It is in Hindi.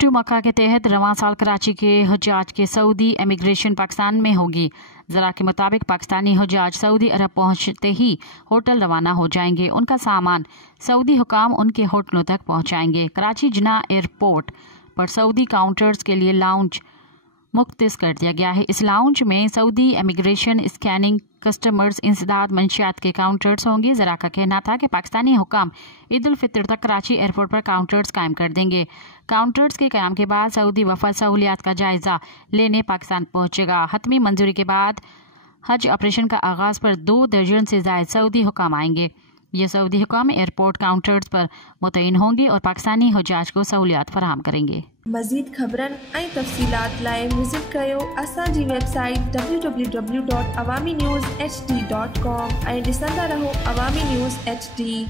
टू मक्का के तहत रवां साल कराची के हुज्जाज के सऊदी इमिग्रेशन पाकिस्तान में होगी। ज़रा के मुताबिक पाकिस्तानी हुज्जाज सऊदी अरब पहुंचते ही होटल रवाना हो जाएंगे। उनका सामान सऊदी हुकाम उनके होटलों तक पहुंचाएंगे। कराची जिन्ना एयरपोर्ट पर सऊदी काउंटर्स के लिए लाउंज मुख्तस कर दिया गया है। इस लाउंज में सऊदी इमिग्रेशन, स्कैनिंग, कस्टमर्स, इंसदाद, मंशियात के काउंटर्स होंगे। ज़रा का कहना था कि पाकिस्तानी हुकाम ईद उल फितर तक कराची एयरपोर्ट पर काउंटर्स कायम कर देंगे। काउंटर्स के क़याम के बाद सऊदी वफद सहूलियात का जायज़ा लेने पाकिस्तान पहुंचेगा। हतमी मंजूरी के बाद हज ऑपरेशन का आगाज़ पर 2 दर्जन से ज़ायद सऊदी हुकाम आएंगे। ये सऊदी हुकाम एयरपोर्ट काउंटर्स पर मुतयन होंगे और पाकिस्तानी हुज्जाज को सहूलियात फराहम करेंगे। मज़ीद ख़बरन ऐं तफ़सीलात लाइ विज़िट कयो असांजी वेबसाइट www.awamiNewsHD.com ऐं ॾिसंदा रहो अवामी न्यूज़ HD।